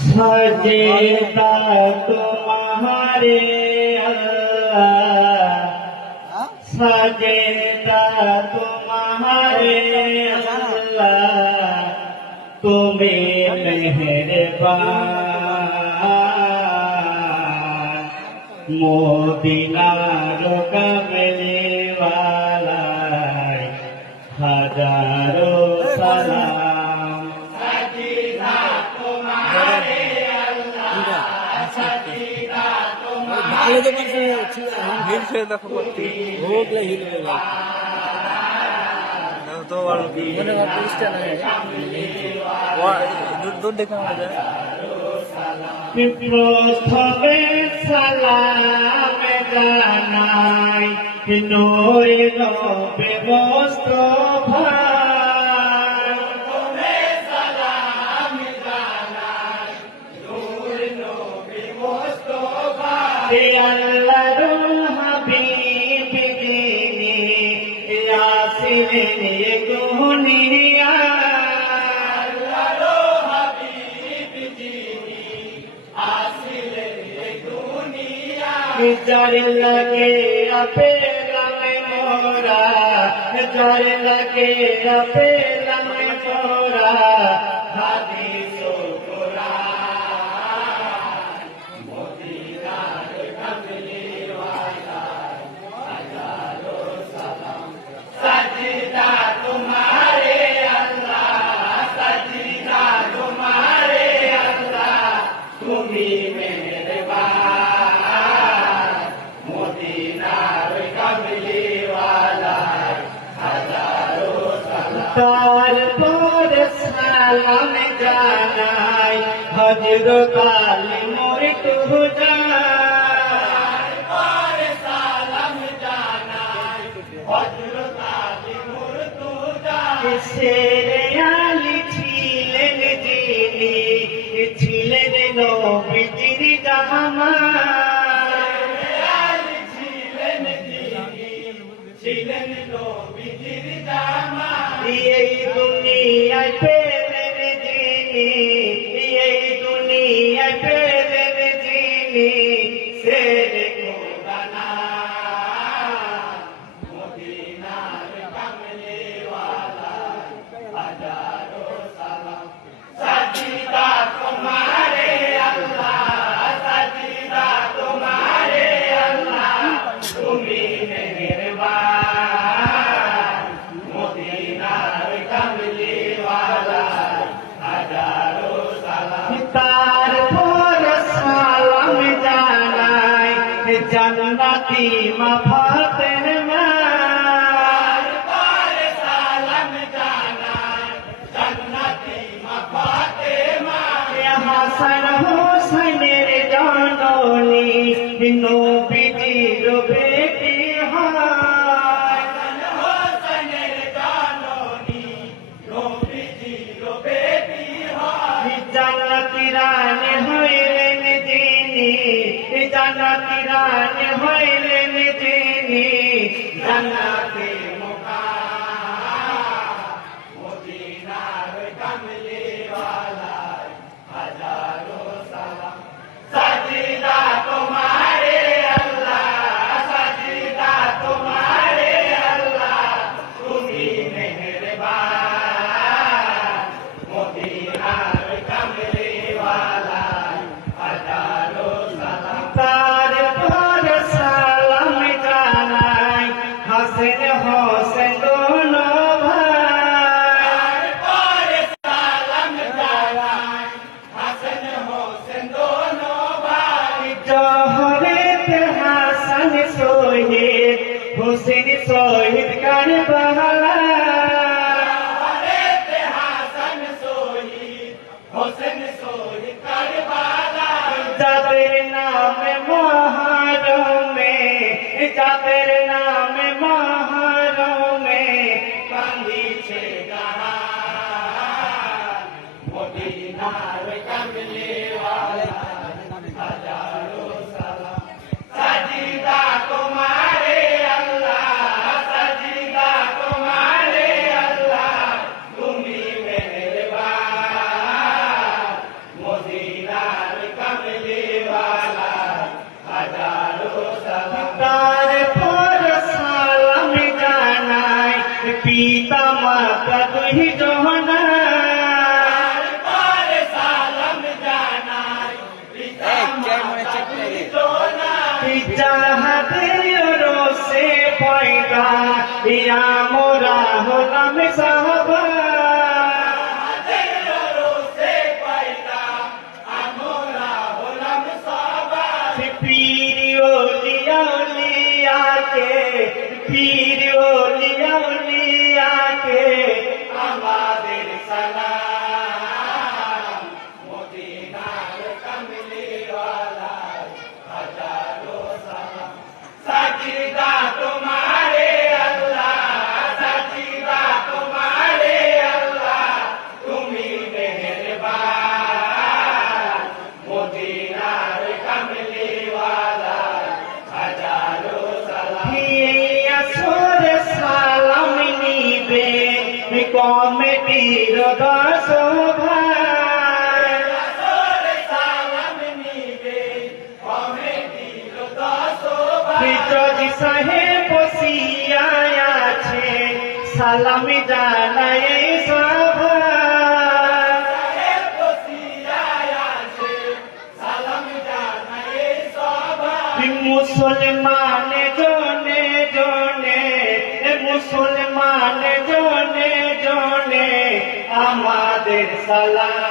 सजेदा तुम्हारे अल्लाह, सजेदा तुम्हारे अल्लाह, तुम्हें मेहरबान मोदिनार कमले वाला हजारों सलाम। सजीदा तुम्हारे अल्लाह, सजीदा तुम्हारे हिल से देखो पत्ती होगले हिल गया तो वाला मैंने वो पोस्ट है वो दूर देखा मुझे प्रस्थवे सालाम জানাই নূরে নবে মুস্তাফা, প্রস্থবে সালাম জানাই নূরে নবে মুস্তাফা, আল্লাহর হাবিব যিনি আসিলেন এ দুনিয়া, जार लगे अपेला में मोरा, जार लगे अपेला में मोरा, हदीसो कुरान मोदीनार कमले वाला हजारों सलाम। सजदा तुम्हारे अल्लाह, सजदा तुम्हारे अल्लाह, तुम्ही मेहरबान তারপর সালাম জানাই হযরত আলী মুর্তজা, তারপর সালাম জানাই হযরত আলী মুর্তজা, শেরে আলী ছিলেন যিনি ছিলেন নবীজির জামাই, আলী ছিলেন যিনি ছিলেন নবীজির জামাই, এই দুনিয়ায় পেলেন যিনি, এই দুনিয়ায় পেলেন যিনি, শেরে খোদা নাম মদিনার কমলে ওয়ালা হাজারোं सलाम। सजदा तुम्हारे अल्लाह, सजदा तुम्हारे अल्लाह, तुम्ही मेहरबान मोदीनार कमले वाला हजारों सलाम। तारपর সালাম জানাই জান্নাতি মা ফাতেমা, তারপর সালাম জানাই জান্নাতি মা ফাতেমা, হাসান হোসেনের জননী নবীজির বেটি হয়, হোসেনের জননী নবীজির বেটি হয়, জান্নাতি রানী হইলেন যিনি, জান্নাতি রানী হইলেন যিনি, জান্নাতে মুকাম মদিনার কমলে वाला हजारों सलाम। सजदा तुम्हारे अल्लाह, सजदा तुम्हारे अल्लाह, तुम्ही मेहरबान मोदीनार कमले वाला हजारों सलाम। तारपর সালাম জানাই হাসেন হোসেন দোনো ভাই, তারপর সালাম জানাই হাসেন হোসেন দোনো ভাই, জহরত হাসান শহীদ হোসেন শহীদ কারবালা, জহরত হাসান শহীদ হোসেন শহীদ কারবালা, যাদের নামে মহরমে, যাদের নামে মহরমে কান্দিছে জাহান মদিনার কমলে वाला हजारों सलाम। सजदा तुम्हारे अल्लाह, মদিনার কামলি ওয়ালা হাজারো সালাম। তারপর সালাম জানাই পিতা মাতা দুই জনা, তারপর সালাম জানাই পিতা মাতা দুই জনা। যাহাদের রোষে পয়দা ইয়া মোরা হলাম সাহাবা, পীর ওলিয়া উলিয়াকে, পীর ওলিয়া উলিয়াকে আমাদের সালাম মদিনার কামলি ওয়ালা হাজারো সালাম। সাজিদা তোমারে আল্লাহ, সাজিদা তোমারে আল্লাহ, তুমি মেহেরবান মদিনার কামলি ওয়ালা হাজারো সালাম। আসরে সালাম নিবে কমিটির দশভা, জজি সাহেব বসিয়া আছে সালাম জানাই সভা, মুসলমান জনে জনে, মুসলমান জনে জনে আমাদের সালাম।